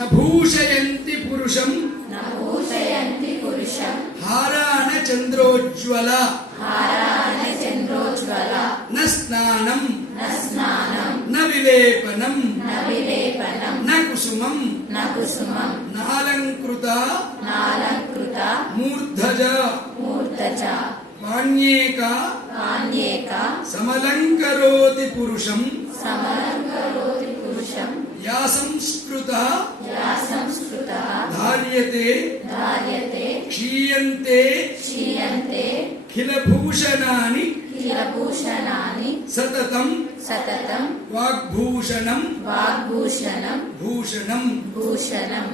నభూషయంతి పురుషం హారాణ చంద్రోజ్వల న స్నానం న విలేపనం న కుసుమం నాలంకృత మూర్ధజ పాణ్యేక సమలంకరోతి పురుషం యా సంస్కృత ధార్యతే క్షీయంతే ఖిలభూషణాని సతతం వాగ్భూషణం Bhushanam.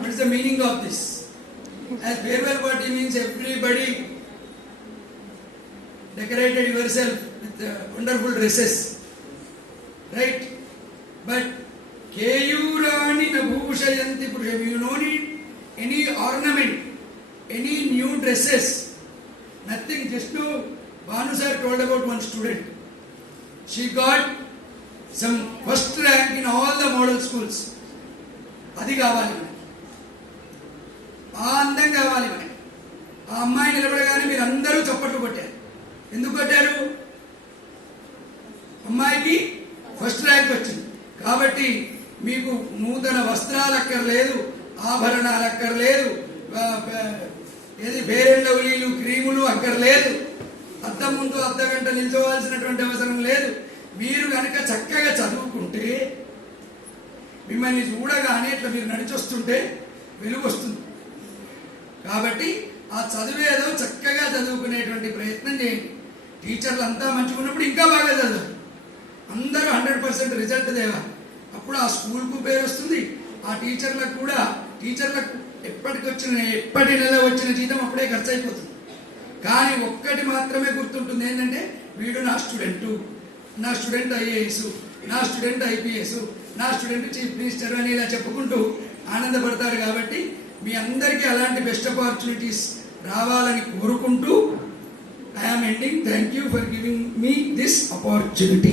What is the meaning of this? As farewell party means everybody decorated yourself with wonderful dresses, right? But keyurani na bhushayanti purusham. You don't need any ornament, any new dresses, nothing. Just now Bhanu sir told about one student. She got some first rank in all the model schools. అది కావాలి మనకి, ఆ అందం కావాలి మనకి. ఆ అమ్మాయి నిలబడగానే మీరు అందరూ చప్పట్లు కొట్టారు. ఎందుకు కొట్టారు? అమ్మాయికి ఫస్ట్ ర్యాంక్ వచ్చింది కాబట్టి. మీకు నూతన వస్త్రాలు అక్కర్లేదు, ఆభరణాలు అక్కర్లేదు, ఏది ఫెయిర్ లవ్లీలు క్రీములు అక్కర్లేదు, అద్దం ముందు అర్ధ గంట నిల్చోవాల్సినటువంటి అవసరం లేదు. మీరు కనుక చక్కగా చదువుకుంటే మిమ్మల్ని చూడగానే ఇట్లా మీరు నడిచొస్తుంటే వెలుగు వస్తుంది. కాబట్టి ఆ చదువేదో చక్కగా చదువుకునేటువంటి ప్రయత్నం చేయండి. టీచర్లు అంతా మంచిగా ఉన్నప్పుడు ఇంకా బాగా చదవాలి. అందరూ 100% రిజల్ట్ తేవాలి. అప్పుడు ఆ స్కూల్కు పేరు వస్తుంది. ఆ టీచర్లకు ఎప్పటి నెల వచ్చిన జీతం అప్పుడే ఖర్చు అయిపోతుంది. కానీ ఒక్కటి మాత్రమే గుర్తుంటుంది, ఏంటంటే వీడు నా స్టూడెంట్ ఐఏఎస్, నా స్టూడెంట్ ఐపీఎస్, నా స్టూడెంట్ చీఫ్ మినిస్టర్ అని ఇలా చెప్పుకుంటూ ఆనందపడతారు. కాబట్టి మీ అందరికీ అలాంటి బెస్ట్ ఆపర్చునిటీస్ రావాలని కోరుకుంటూ I am ending. Thank you for giving me this opportunity.